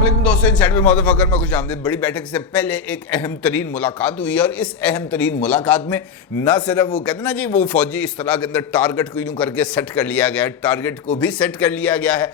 السلام علیکم دوستو، انسائڈ میں محمد فخر میں خوش آمدید۔ بڑی بیٹھک سے پہلے ایک اہم ترین ملاقات ہوئی ہے، اور اس اہم ترین ملاقات میں نہ صرف وہ کہتے ہیں نا جی وہ فوجی اصطلاح کے اندر ٹارگٹ کو یوں کر کے سیٹ کر لیا گیا ہے، ٹارگٹ کو بھی سیٹ کر لیا گیا ہے،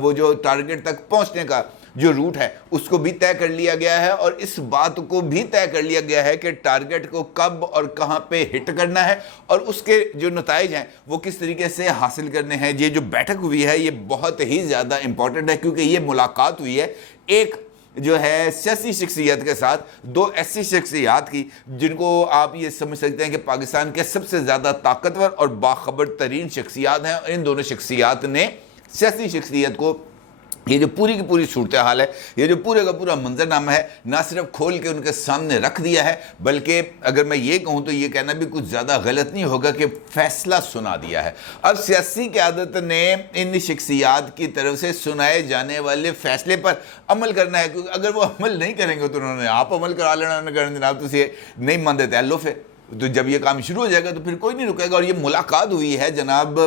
وہ جو ٹارگٹ تک پہنچنے کا جو روٹ ہے اس کو بھی طے کر لیا گیا ہے، اور اس بات کو بھی طے کر لیا گیا ہے کہ ٹارگٹ کو کب اور کہاں پہ ہٹ کرنا ہے اور اس کے جو نتائج ہیں وہ کس طریقے سے حاصل کرنے ہیں۔ یہ جو بیٹھک ہوئی ہے یہ بہت ہی زیادہ امپورٹنٹ ہے، کیونکہ یہ ملاقات ہوئی ہے ایک جو ہے سیاسی شخصیت کے ساتھ، دو ایسی شخصیات کی جن کو آپ یہ سمجھ سکتے ہیں کہ پاکستان کے سب سے زیادہ طاقتور اور باخبر ترین شخصیات ہیں۔ ان دونوں شخصیات نے سیاسی شخصیت کو یہ جو پوری کی پوری صورتحال ہے، یہ جو پورے کا پورا منظرنامہ ہے، نہ صرف کھول کے ان کے سامنے رکھ دیا ہے، بلکہ اگر میں یہ کہوں تو یہ کہنا بھی کچھ زیادہ غلط نہیں ہوگا کہ فیصلہ سنا دیا ہے۔ اب سیاسی قیادت نے ان شخصیات کی طرف سے سنائے جانے والے فیصلے پر عمل کرنا ہے، کیونکہ اگر وہ عمل نہیں کریں گے تو انہوں نے آپ عمل کرا لینا، انہوں نے کہنا جناب تسی نہیں مان دیتے لو پھر تو جب یہ کام شروع ہو جائے گا تو پھر کوئی نہیں رکے گا۔ اور یہ ملاقات ہوئی ہے جناب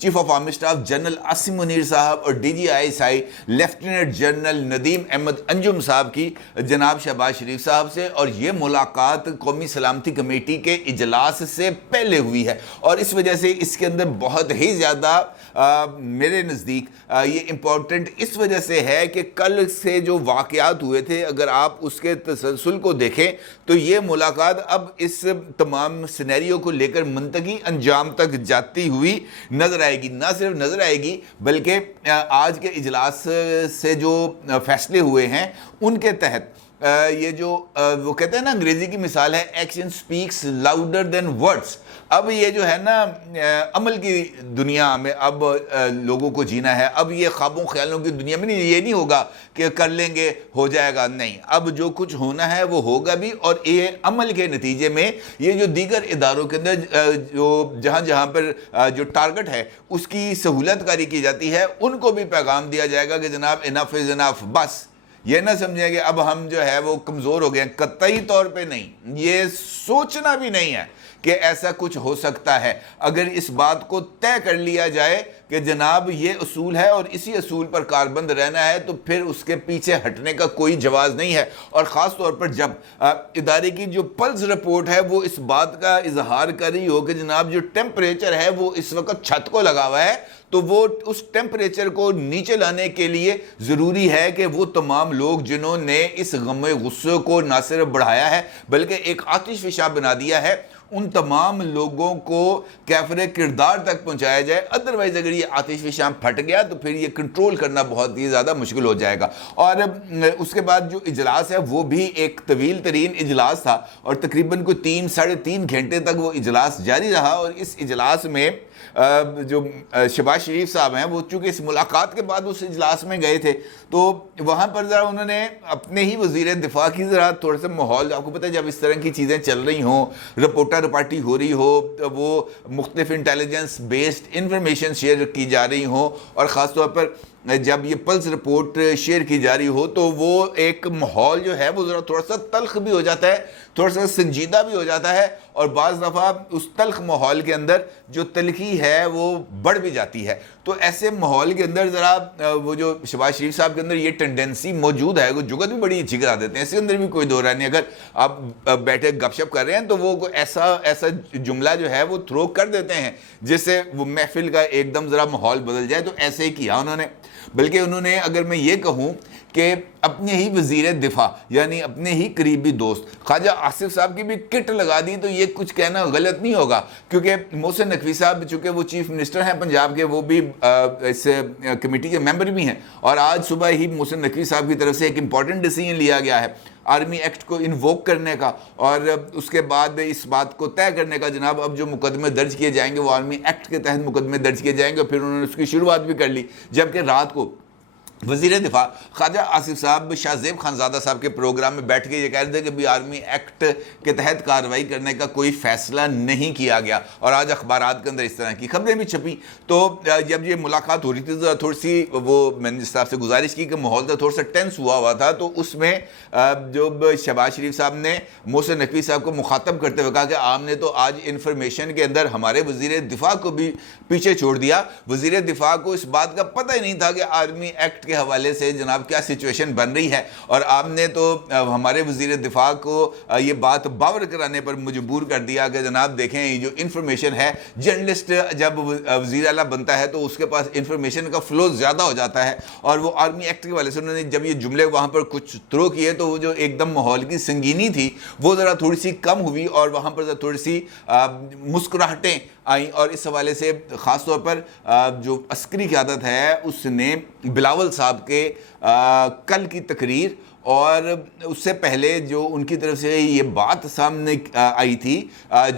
chief of army staff general Asim Munir صاحب اور D G I S I lieutenant general Nadeem Ahmed Anjum صاحب کی جناب شہباز شریف صاحب سے، اور یہ ملاقات قومی سلامتی کمیٹی کے اجلاس سے پہلے ہوئی ہے، اور اس وجہ سے اس کے اندر بہت ہی زیادہ میرے نزدیک یہ امپورٹنٹ اس وجہ سے ہے کہ کل سے جو واقعات ہوئے تھے اگر آپ اس کے تسلسل کو دیکھیں تو یہ ملاقات اب اس تمام سینیریو کو لے کر منطقی انجام تک جاتی ہوئی نظر آئے گی۔ نہ صرف نظر آئے گی بلکہ آج کے اجلاس سے جو فیصلے ہوئے ہیں ان کے تحت یہ جو وہ کہتے ہیں نا انگریزی کی مثال ہے action specs louder than words. اب یہ جو ہے نا عمل کی دنیا میں اب لوگوں کو جینا ہے، اب یہ خوابوں خیالوں کی دنیا میں نہیں، یہ نہیں ہوگا کہ کر لیں گے ہو جائے گا، نہیں، اب جو کچھ ہونا ہے وہ ہوگا بھی، اور یہ عمل کے نتیجے میں یہ جو دیگر اداروں کے اندر جو جہاں پر جو ٹارگٹ ہے اس کی سہولت کاری کی جاتی ہے ان کو بھی پیغام دیا جائے گا کہ جناب انف از انف، بس یہ نہ سمجھیں کہ اب ہم جو ہے وہ کمزور ہو گئے ہیں، قطعی طور پہ نہیں، یہ سوچنا بھی نہیں ہے کہ ایسا کچھ ہو سکتا ہے۔ اگر اس بات کو طے کر لیا جائے کہ جناب یہ اصول ہے اور اسی اصول پر کاربند رہنا ہے تو پھر اس کے پیچھے ہٹنے کا کوئی جواز نہیں ہے، اور خاص طور پر جب ادارے کی جو پلس رپورٹ ہے وہ اس بات کا اظہار کر رہی ہو کہ جناب جو ٹیمپریچر ہے وہ اس وقت چھت کو لگا ہوا ہے، تو وہ اس ٹیمپریچر کو نیچے لانے کے لیے ضروری ہے کہ وہ تمام لوگ جنہوں نے اس غم غصے کو نہ صرف بڑھایا ہے بلکہ ایک آتش فشاں بنا دیا ہے، ان تمام لوگوں کو کیفر کردار تک پہنچایا جائے۔ ادروائز اگر یہ آتش فشاں پھٹ گیا تو پھر یہ کنٹرول کرنا بہت ہی زیادہ مشکل ہو جائے گا۔ اور اس کے بعد جو اجلاس ہے وہ بھی ایک طویل ترین اجلاس تھا، اور تقریباً کوئی 3-3.5 گھنٹے تک وہ اجلاس جاری رہا، اور اس اجلاس میں جو شہباز شریف صاحب ہیں وہ چونکہ اس ملاقات کے بعد اس اجلاس میں گئے تھے تو وہاں پر ذرا انہوں نے اپنے ہی وزیر دفاع کی ذرا تھوڑا سا ماحول، آپ کو پتہ ہے جب اس طرح کی چیزیں چل رہی ہوں، رپورٹا رپارٹی ہو رہی ہو، وہ مختلف انٹیلیجنس بیسڈ انفارمیشن شیئر کی جا رہی ہوں، اور خاص طور پر جب یہ پلس رپورٹ شیئر کی جا رہی ہو تو وہ ایک ماحول جو ہے وہ ذرا تھوڑا سا تلخ بھی ہو جاتا ہے، تھوڑا سا سنجیدہ بھی ہو جاتا ہے، اور بعض دفعہ اس تلخ ماحول کے اندر جو تلخی ہے وہ بڑھ بھی جاتی ہے۔ تو ایسے ماحول کے اندر ذرا وہ جو شہباز شریف صاحب کے اندر یہ ٹینڈنسی موجود ہے، وہ جگت بھی بڑی اچھی کرا دیتے ہیں، اس کے اندر بھی کوئی دو رائے نہیں، اگر آپ بیٹھے گپ شپ کر رہے ہیں تو وہ ایسا جملہ جو ہے وہ تھرو کر دیتے ہیں جس سے وہ محفل کا ایک دم ذرا ماحول بدل جائے، تو ایسے ہی کیا انہوں نے۔ بلکہ انہوں نے اگر میں یہ کہوں کہ اپنے ہی وزیر دفاع یعنی اپنے ہی قریبی دوست خواجہ آصف صاحب کی بھی کٹ لگا دی، تو یہ کچھ کہنا غلط نہیں ہوگا، کیونکہ محسن نقوی صاحب چونکہ وہ چیف منسٹر ہیں پنجاب کے، وہ بھی اس کمیٹی کے ممبر بھی ہیں، اور آج صبح ہی محسن نقوی صاحب کی طرف سے ایک امپورٹنٹ ڈیسیژن لیا گیا ہے آرمی ایکٹ کو انووک کرنے کا، اور اس کے بعد اس بات کو طے کرنے کا جناب اب جو مقدمے درج کیے جائیں گے وہ آرمی ایکٹ کے تحت مقدمے درج کیے جائیں گے، پھر انہوں نے اس کی شروعات بھی کر لی، جبکہ رات کو وزیر دفاع خواجہ آصف صاحب شاہ زیب خانزادہ صاحب کے پروگرام میں بیٹھ کے یہ کہہ رہے تھے کہ بھی آرمی ایکٹ کے تحت کارروائی کرنے کا کوئی فیصلہ نہیں کیا گیا، اور آج اخبارات کے اندر اس طرح کی خبریں بھی چھپی۔ تو جب یہ ملاقات ہو رہی تھی تو تھوڑی سی وہ میں نے صاحب سے گزارش کی کہ ماحول تو تھوڑا سا ٹینس ہوا تھا، تو اس میں جو شہباز شریف صاحب نے محسن نقوی صاحب کو مخاطب کرتے ہوئے کہا کہ آپ نے تو آج انفارمیشن کے اندر ہمارے وزیر دفاع کو بھی پیچھے چھوڑ دیا، وزیر دفاع کو اس بات کا پتہ ہی نہیں تھا کہ آرمی ایکٹ ایکٹ کے حوالے سے جناب کیا سچویشن بن رہی ہے، اور آپ نے تو ہمارے وزیر دفاع کو یہ بات باور کرانے پر مجبور کر دیا کہ جناب دیکھیں یہ جو انفارمیشن ہے، جرنلسٹ جب وزیر اعلیٰ بنتا ہے تو اس کے پاس انفارمیشن کا فلو زیادہ ہو جاتا ہے، اور وہ آرمی ایکٹ کے حوالے سے انہوں نے جب یہ جملے وہاں پر کچھ تھرو کیے تو وہ جو ایک دم ماحول کی سنگینی تھی وہ ذرا تھوڑی سی کم ہوئی، اور وہاں پر تھوڑی سی مسکراہٹیں آئیں، اور اس حوالے سے خاص طور پر جو عسکری قیادت ہے اس نے بلاول صاحب کے کل کی تقریر اور اس سے پہلے جو ان کی طرف سے یہ بات سامنے آئی تھی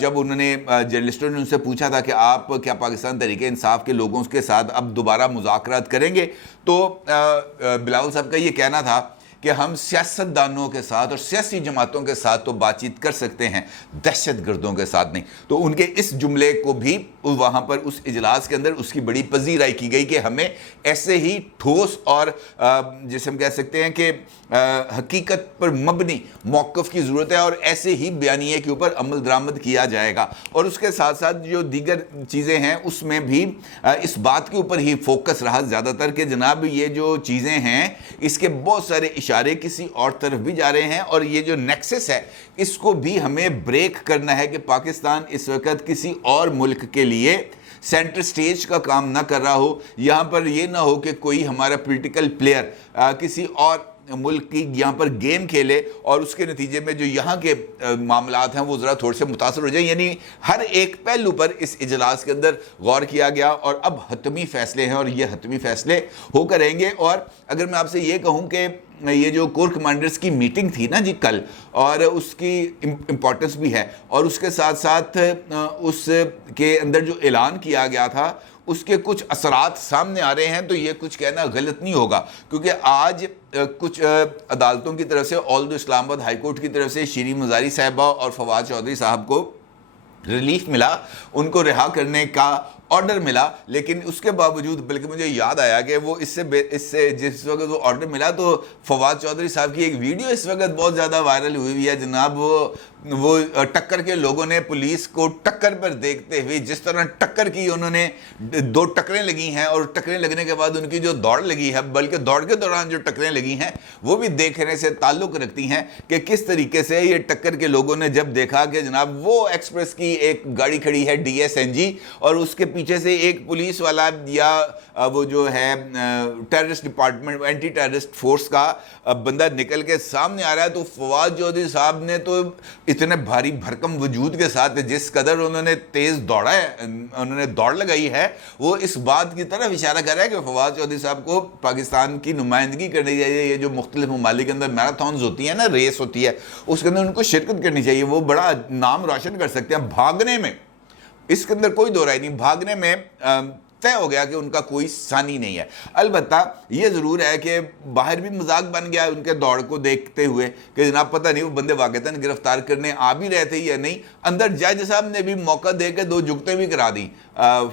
جب انہوں نے جرنلسٹوں نے ان سے پوچھا تھا کہ آپ کیا پاکستان تحریک انصاف کے لوگوں کے ساتھ اب دوبارہ مذاکرات کریں گے، تو بلاول صاحب کا یہ کہنا تھا کہ ہم سیاست دانوں کے ساتھ اور سیاسی جماعتوں کے ساتھ تو بات چیت کر سکتے ہیں، دہشت گردوں کے ساتھ نہیں۔ تو ان کے اس جملے کو بھی وہاں پر اس اجلاس کے اندر اس کی بڑی پذیرائی کی گئی کہ ہمیں ایسے ہی ٹھوس اور جسے ہم کہہ سکتے ہیں کہ حقیقت پر مبنی موقف کی ضرورت ہے، اور ایسے ہی بیانیے کے اوپر عمل درآمد کیا جائے گا، اور اس کے ساتھ ساتھ جو دیگر چیزیں ہیں اس میں بھی اس بات کے اوپر ہی فوکس رہا زیادہ تر کہ جناب یہ جو چیزیں ہیں اس کے بہت سارے اشارے کسی اور طرف بھی جا رہے ہیں، اور یہ جو نیکسس ہے اس کو بھی ہمیں بریک کرنا ہے کہ پاکستان اس وقت کسی اور ملک کے لیے سینٹر سٹیج کا کام نہ کر رہا ہو، یہاں پر یہ نہ ہو کہ کوئی ہمارا پولیٹیکل پلیئر کسی اور ملک کی یہاں پر گیم کھیلے اور اس کے نتیجے میں جو یہاں کے معاملات ہیں وہ ذرا تھوڑے سے متاثر ہو جائیں۔ یعنی ہر ایک پہلو پر اس اجلاس کے اندر غور کیا گیا، اور اب حتمی فیصلے ہیں اور یہ حتمی فیصلے ہو کریں گے۔ اور اگر میں آپ سے یہ کہوں کہ یہ جو کور کمانڈرز کی میٹنگ تھی نا جی کل، اور اس کی امپورٹنس بھی ہے، اور اس کے ساتھ ساتھ اس کے اندر جو اعلان کیا گیا تھا اس کے کچھ اثرات سامنے آ رہے ہیں، تو یہ کچھ کہنا غلط نہیں ہوگا، کیونکہ آج کچھ عدالتوں کی طرف سے آل اسلام آباد ہائی کورٹ کی طرف سے شیریں مزاری صاحبہ اور فواد چودھری صاحب کو ریلیف ملا، ان کو رہا کرنے کا آرڈر ملا، لیکن اس کے باوجود بلکہ مجھے یاد آیا کہ وہ اس سے جس وقت وہ آرڈر ملا تو فواد چودھری صاحب کی ایک ویڈیو اس وقت بہت زیادہ وائرل ہوئی ہے جناب، وہ ٹکر کے لوگوں نے پولیس کو ٹکر پر دیکھتے ہوئے جس طرح ٹکر کی، انہوں نے 2 ٹکریں لگی ہیں، اور ٹکریں لگنے کے بعد ان کی جو دوڑ لگی ہے، بلکہ دوڑ کے دوران جو ٹکریں لگی ہیں وہ بھی دیکھنے سے تعلق رکھتی ہیں کہ کس طریقے سے یہ ٹکر کے لوگوں نے جب دیکھا کہ جناب وہ ایکسپریس کی ایک گاڑی کھڑی ہے DSNG، اور اس کے پیچھے سے ایک پولیس والا یا وہ جو ہے terrorist department anti terrorist force کا بندہ نکل کے سامنے آ رہا ہے، تو فواد چودھری صاحب نے تو اتنے بھاری بھرکم وجود کے ساتھ جس قدر انہوں نے تیز دوڑا ہے، انہوں نے دوڑ لگائی ہے، وہ اس بات کی طرف اشارہ کر رہا ہے کہ فواد چودھری صاحب کو پاکستان کی نمائندگی کرنی چاہیے۔ یہ جو مختلف ممالک کے اندر میراتھونز ہوتی ہیں نا، ریس ہوتی ہے، اس کے اندر ان کو شرکت کرنی چاہیے، وہ بڑا نام روشن کر سکتے ہیں۔ بھاگنے میں اس کے اندر کوئی دو رائے نہیں، بھاگنے میں طے ہو گیا کہ ان کا کوئی ثانی نہیں ہے۔ البتہ یہ ضرور ہے کہ باہر بھی مذاق بن گیا ان کے دوڑ کو دیکھتے ہوئے کہ جناب پتہ نہیں وہ بندے واقعتاً گرفتار کرنے آ بھی رہے تھے یا نہیں۔ اندر جج صاحب نے بھی موقع دے کے 2 جگتیں بھی کرا دیں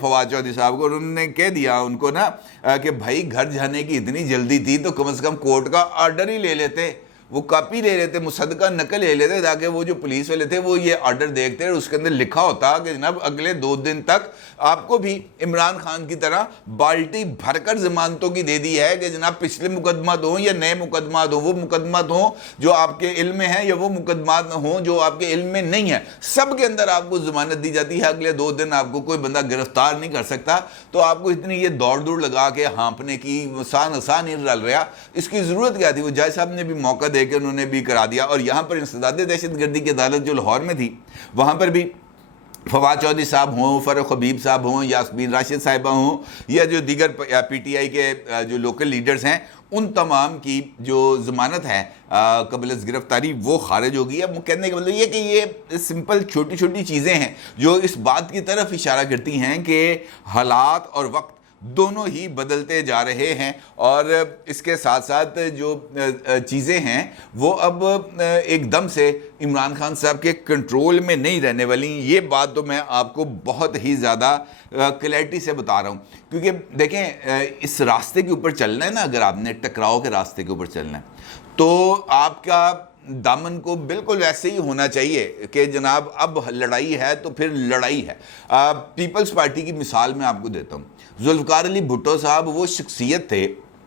فواد چودھری صاحب کو، انہوں نے کہہ دیا ان کو نا کہ بھائی گھر جانے کی اتنی جلدی تھی تو کم از کم کورٹ کا آرڈر ہی لے لیتے، وہ کاپی لے لیتے، مصدقہ نقل لے لیتے، تاکہ وہ جو پولیس والے تھے وہ یہ آرڈر دیکھتے اور اس کے اندر لکھا ہوتا کہ جناب اگلے 2 دن تک آپ کو بھی عمران خان کی طرح بالٹی بھر کر ضمانتوں کی دے دی ہے کہ جناب پچھلے مقدمات ہوں یا نئے مقدمات ہوں، وہ مقدمات ہوں جو آپ کے علم میں ہیں یا وہ مقدمات ہوں جو آپ کے علم میں نہیں ہیں، سب کے اندر آپ کو ضمانت دی جاتی ہے، اگلے 2 دن آپ کو کوئی بندہ گرفتار نہیں کر سکتا۔ تو آپ کو اتنی یہ دوڑ لگا کے ہانپنے کی آسان نہیں رل رہا، اس کی ضرورت کیا تھی؟ وہ جج صاحب نے بھی موقع دے کہ انہوں نے بھی کرا دیا۔ اور یہاں پر انسداد دہشت گردی کی عدالت جو لاہور میں تھی، وہاں پر بھی فواد چودھری صاحب ہوں، فاروق حبیب صاحب ہوں، یاسمین راشد صاحبہ ہوں، یا جو دیگر PTI کے جو لوکل لیڈرز ہیں، ان تمام کی جو ضمانت ہے قبل از گرفتاری وہ خارج ہوگی۔ اب کہنے کا مطلب یہ کہ یہ سمپل چھوٹی چھوٹی چیزیں ہیں جو اس بات کی طرف اشارہ کرتی ہیں کہ حالات اور وقت دونوں ہی بدلتے جا رہے ہیں، اور اس کے ساتھ ساتھ جو چیزیں ہیں وہ اب ایک دم سے عمران خان صاحب کے کنٹرول میں نہیں رہنے والی۔ یہ بات تو میں آپ کو بہت ہی زیادہ کلیئرٹی سے بتا رہا ہوں، کیونکہ دیکھیں اس راستے کے اوپر چلنا ہے نا، اگر آپ نے ٹکراؤ کے راستے کے اوپر چلنا ہے تو آپ کا دامن کو بالکل ویسے ہی ہونا چاہیے کہ جناب اب لڑائی ہے تو پھر لڑائی ہے۔ پیپلز پارٹی کی مثال میں آپ کو دیتا ہوں، ذوالفقار علی بھٹو صاحب وہ شخصیت تھے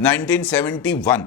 1971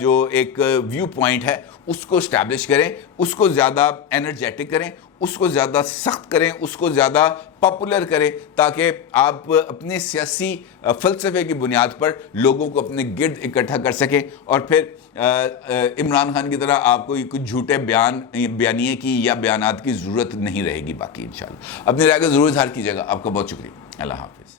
جو ایک ویو پوائنٹ ہے اس کو اسٹیبلش کریں، اس کو زیادہ انرجیٹک کریں، اس کو زیادہ سخت کریں، اس کو زیادہ پاپولر کریں، تاکہ آپ اپنے سیاسی فلسفے کی بنیاد پر لوگوں کو اپنے گرد اکٹھا کر سکیں، اور پھر عمران خان کی طرح آپ کو کچھ جھوٹے بیانیے کی یا بیانات کی ضرورت نہیں رہے گی باقی انشاءاللہ۔ اپنی رائے کا ضرور اظہار کیجیے گا۔ آپ کا بہت شکریہ۔ اللہ حافظ۔